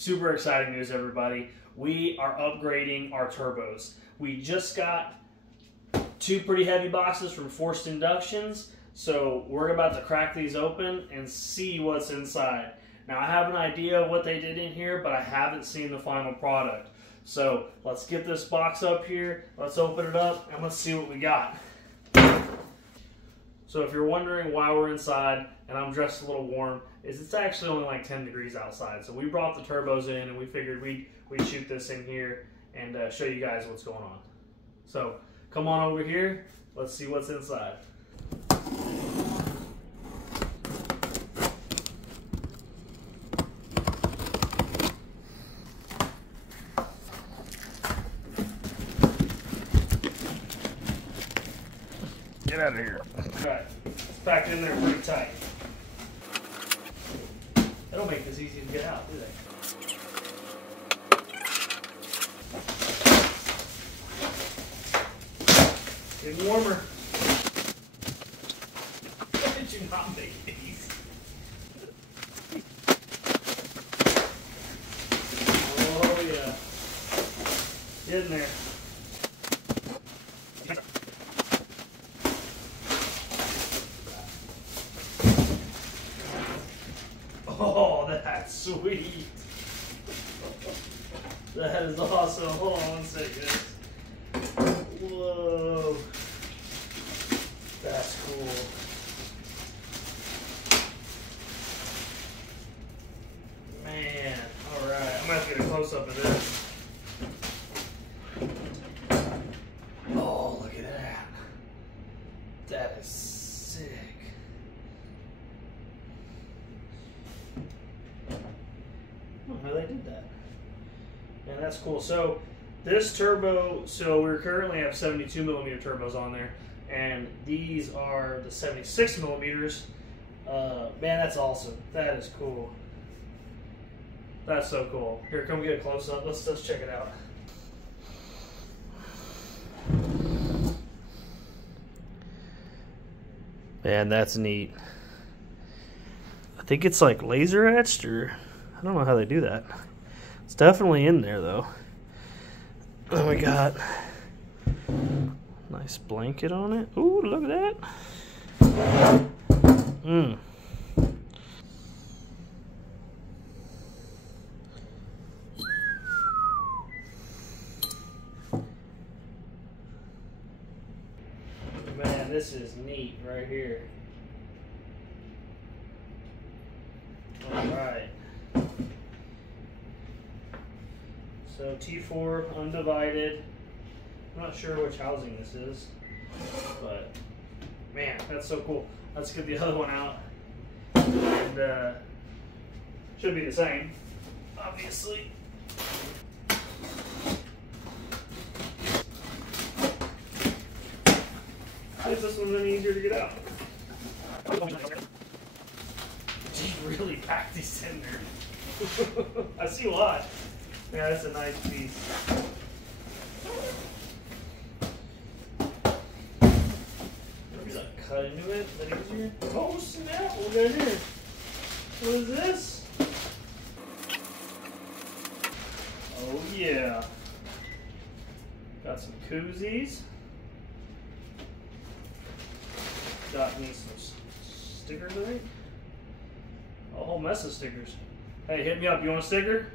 Super exciting news, everybody. We are upgrading our turbos. We just got 2 pretty heavy boxes from Forced Inductions, so we're about to crack these open and see what's inside. Now, I have an idea of what they did in here, but I haven't seen the final product. So let's get this box up here, let's open it up, and let's see what we got. So if you're wondering why we're inside and I'm dressed a little warm, it's actually only like 10 degrees outside. So we brought the turbos in and we figured we'd shoot this in here and show you guys what's going on. So come on over here, let's see what's inside. Get out of here. Alright, it's packed in there pretty tight. They don't make this easy to get out, do they? Getting warmer. Why did you not make these? Oh yeah. Get in there. Oh, that's sweet. That is awesome. Hold on one second. Whoa. That's cool. Man. Alright. I'm going to have to get a close up of this. Oh, look at that. That is sick. How they did that. And that's cool. So this turbo, so we currently have 72mm turbos on there, and these are the 76mm. Man, that's awesome. That is cool. That's so cool. Here, come get a close up. Let's check it out. Man, that's neat. I think it's like laser etched, or I don't know how they do that. It's definitely in there though. And we got a nice blanket on it. Ooh, look at that. Man, this is neat right here. All right. So T4 undivided. I'm not sure which housing this is, but man, that's so cool. Let's get the other one out, and should be the same, obviously. This one's any easier to get out. He really packed these in there. I see why. Yeah, that's a nice piece. Maybe not cut into it. Is that easier? Oh snap! Look at here. What is this? Oh yeah. Got some koozies. Got me some stickers, I think. A whole mess of stickers. Hey, hit me up. You want a sticker?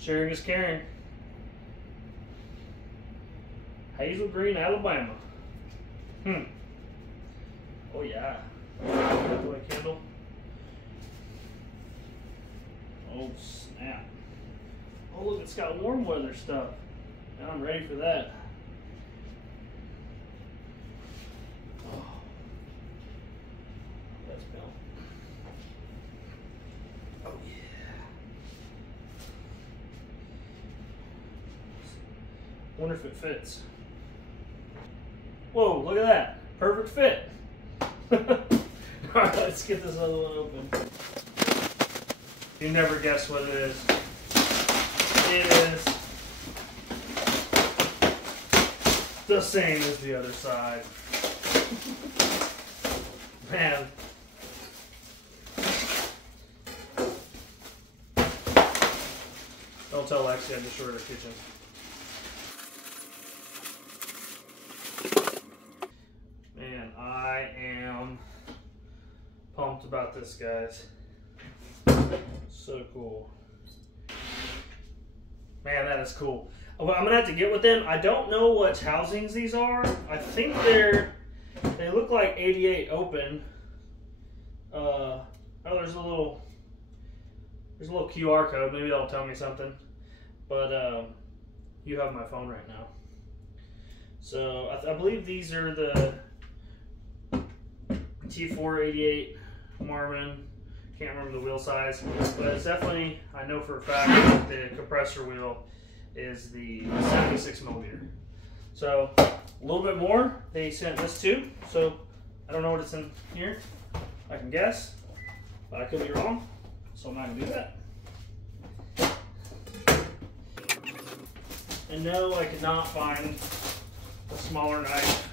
Sharing is caring. Hazel Green, Alabama. Oh yeah. White candle. Oh snap. Oh look, it's got warm weather stuff. Now I'm ready for that. Oh. That's milk. Oh yeah. Wonder if it fits. Whoa, look at that. Perfect fit. Alright, let's get this other one open. You never guess what it is. It is the same as the other side. Man. Don't tell Lexi I destroyed her kitchen. Man, I am pumped about this, guys. So cool. Man, that is cool. Well, I'm gonna have to get with them. I don't know what housings these are. I think they look like 88 open. Oh, there's a little QR code. Maybe that'll tell me something. But you have my phone right now. So I believe these are the T488 Marvin. Can't remember the wheel size, but it's definitely, I know for a fact that the compressor wheel is the 76 millimeter. So a little bit more. They sent this too. So I don't know what it's in here. I can guess, but I could be wrong. So I'm not gonna do that. And no, I could not find a smaller knife.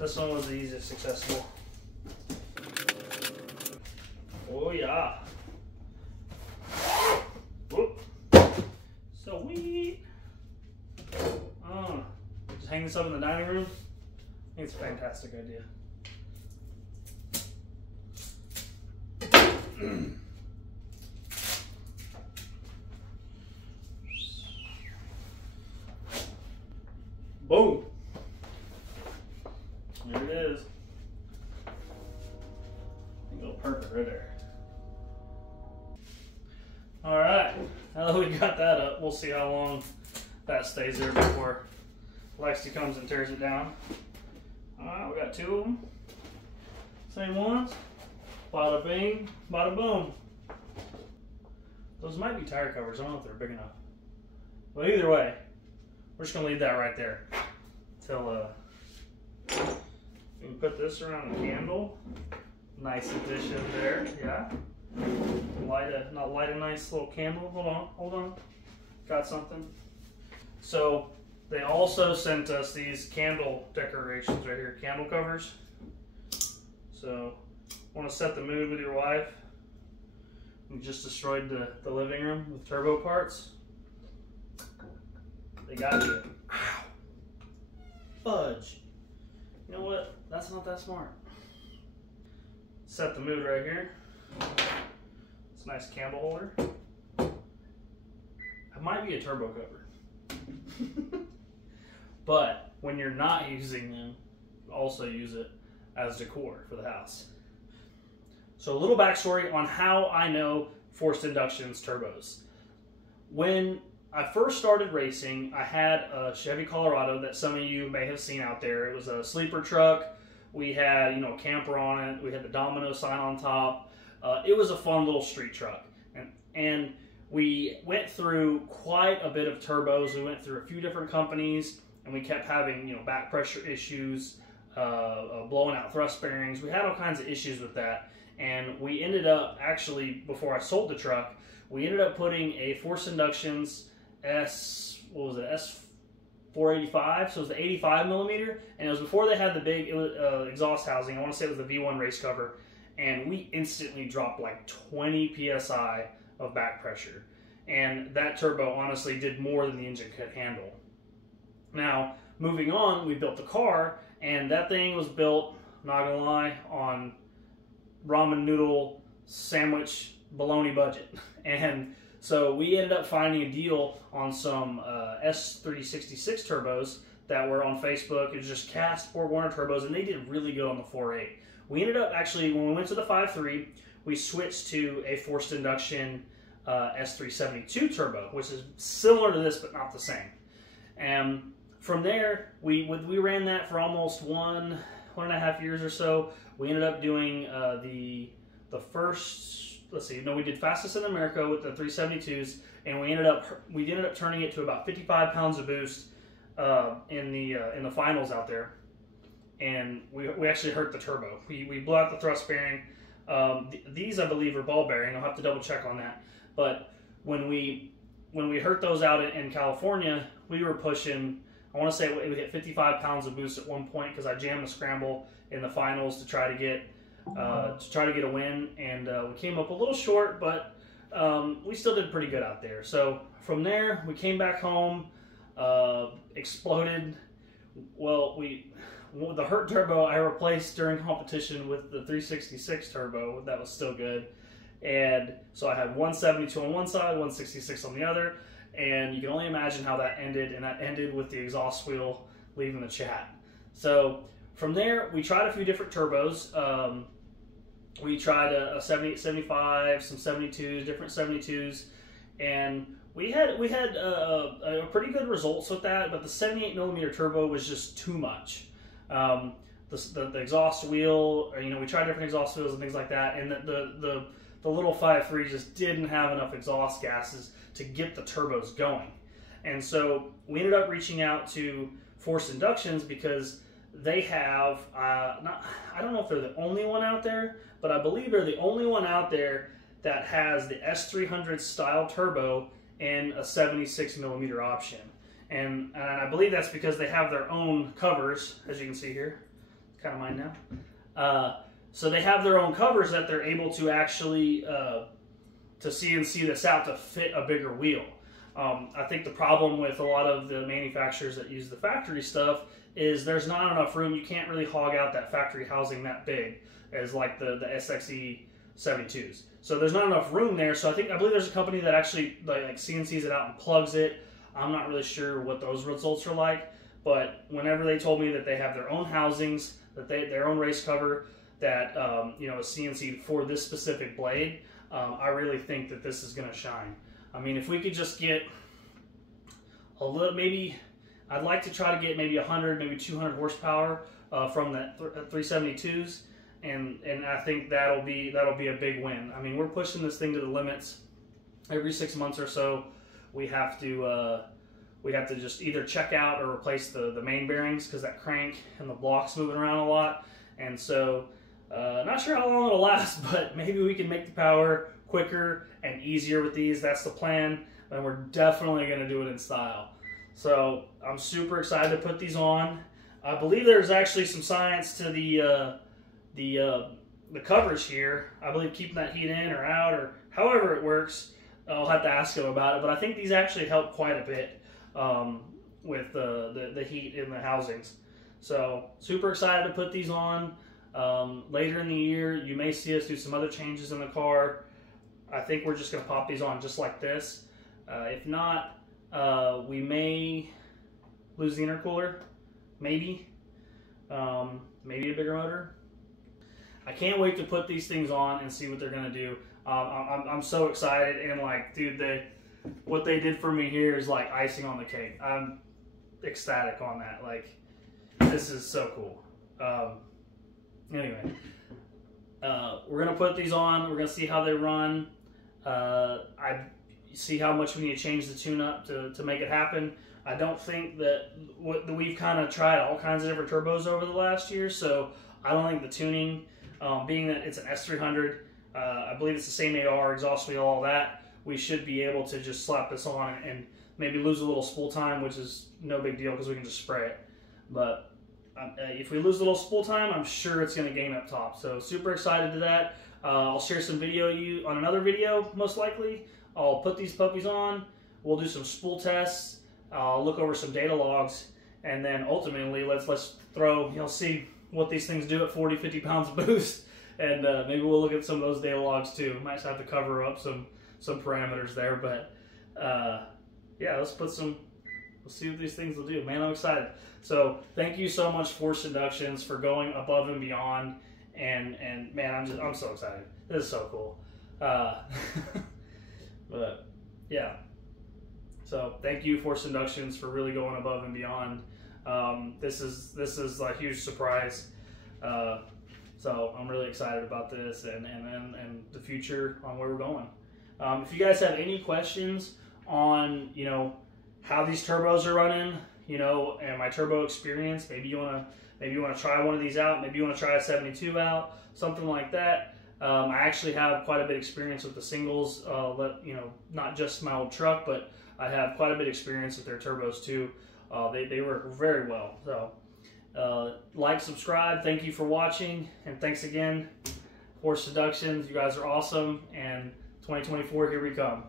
This one was the easiest accessible. Oh yeah. Whoop. Sweet. Just hang this up in the dining room. I think it's a fantastic idea. Boom. There it is. Go perfect right there. All right, now that we got that up, we'll see how long that stays there before Lexi comes and tears it down. All right, we got two of them. Same ones. Bada bing, bada boom. Those might be tire covers. I don't know if they're big enough. But either way, we're just gonna leave that right there till we can put this around the candle. Nice addition there, yeah. Light a nice little candle. Hold on. Got something. So they also sent us these candle decorations right here, candle covers. So want to set the mood with your wife. We just destroyed the living room with turbo parts. They got you. Ow. Fudge. You know what? That's not that smart. Set the mood right here. It's a nice candle holder. It might be a turbo cover. But when you're not using them, also use it as decor for the house. So a little backstory on how I know forced inductions turbos. When I first started racing, I had a Chevy Colorado that some of you may have seen out there. It was a sleeper truck. We had, a camper on it. We had the Domino sign on top. It was a fun little street truck. And we went through quite a bit of turbos. We went through a few different companies, and we kept having, back pressure issues, blowing out thrust bearings. We had all kinds of issues with that. And we ended up, actually, before I sold the truck, we ended up putting a Forced Inductions S485, so it was the 85 millimeter, and it was before they had the big exhaust housing. I want to say it was the V1 race cover, and we instantly dropped like 20 psi of back pressure, and that turbo honestly did more than the engine could handle. Now, moving on, we built the car, and that thing was built, not gonna lie, on ramen noodle sandwich bologna budget, and so we ended up finding a deal on some S366 turbos that were on Facebook. It was just cast BorgWarner turbos, and they did really good on the 4.8. We ended up actually, when we went to the 5.3, we switched to a forced induction S372 turbo, which is similar to this but not the same. And from there, we ran that for almost one and a half years or so. We ended up doing the first. Let's see. No, we did fastest in America with the 372s, and we ended up turning it to about 55 pounds of boost in the finals out there, and we actually hurt the turbo. We blew out the thrust bearing. These I believe are ball bearing. I'll have to double check on that. But when we hurt those out in California, we were pushing. I want to say we hit 55 pounds of boost at one point because I jammed the scramble in the finals to try to get a win, and we came up a little short, but we still did pretty good out there. So from there, we came back home, exploded. Well, the hurt turbo I replaced during competition with the 366 turbo. That was still good. And so I had 172 on one side, 166 on the other. And you can only imagine how that ended. And that ended with the exhaust wheel leaving the chat. So from there, we tried a few different turbos. We tried a 78, 75, some 72s, different 72s, and we had a pretty good results with that. But the 78mm turbo was just too much. The exhaust wheel, or, we tried different exhaust wheels and things like that, and the little 5.3 just didn't have enough exhaust gases to get the turbos going. And so we ended up reaching out to Forced Inductions because they have, I don't know if they're the only one out there, but I believe they're the only one out there that has the S300 style turbo and a 76mm option. And I believe that's because they have their own covers, as you can see here. It's kind of mine now. So they have their own covers that they're able to actually to CNC this out to fit a bigger wheel. I think the problem with a lot of the manufacturers that use the factory stuff is there's not enough room. You can't really hog out that factory housing that big as like the SXE 72s. So there's not enough room there. So I believe there's a company that actually like CNCs it out and plugs it. I'm not really sure what those results are like, but whenever they told me that they have their own housings, that their own race cover, that is CNC'd for this specific blade, I really think that this is going to shine. I mean, if we could just get a little, maybe I'd like to try to get maybe 100, maybe 200 horsepower from that 372s, and I think that'll be a big win. I mean, we're pushing this thing to the limits. Every 6 months or so, we have to just either check out or replace the main bearings because that crank and the block's moving around a lot, and so not sure how long it'll last, but maybe we can make the power quicker and easier with these. That's the plan, and we're definitely going to do it in style. So I'm super excited to put these on. I believe there's actually some science to the covers here. I believe keeping that heat in or out or however it works. I'll have to ask them about it, but I think these actually help quite a bit with the heat in the housings. So super excited to put these on. Later in the year, you may see us do some other changes in the car. I think we're just going to pop these on just like this. If not, we may lose the intercooler, maybe a bigger motor. I can't wait to put these things on and see what they're going to do. I'm so excited, and like, dude, what they did for me here is like icing on the cake. I'm ecstatic on that. Like, this is so cool. Anyway, we're going to put these on. We're going to see how they run. I see how much we need to change the tune-up to make it happen. I don't think that we've kind of tried all kinds of different turbos over the last year, so I don't think the tuning, being that it's an S300, I believe it's the same AR, exhaust wheel, all that, we should be able to just slap this on and maybe lose a little spool time, which is no big deal because we can just spray it. But if we lose a little spool time, I'm sure it's going to gain up top. So super excited to that. I'll share some video on another video, most likely. I'll put these puppies on. We'll do some spool tests. I'll look over some data logs, and then ultimately let's throw. You'll see what these things do at 40, 50 pounds of boost, and maybe we'll look at some of those data logs too. Might have to cover up some parameters there, but yeah, let's see what these things will do. Man, I'm excited. So thank you so much, Forced Inductions, for going above and beyond. And man, I'm so excited. This is so cool. But yeah. So thank you, Forced Inductions, for really going above and beyond. This is a huge surprise. So I'm really excited about this and the future on where we're going. If you guys have any questions on how these turbos are running, and my turbo experience, maybe you want to try one of these out, maybe you want to try a 72 out, something like that. I actually have quite a bit of experience with the singles, not just my old truck, but I have quite a bit of experience with their turbos too. They work very well. So like, subscribe, thank you for watching, and thanks again, Forced Inductions. You guys are awesome, and 2024, here we come.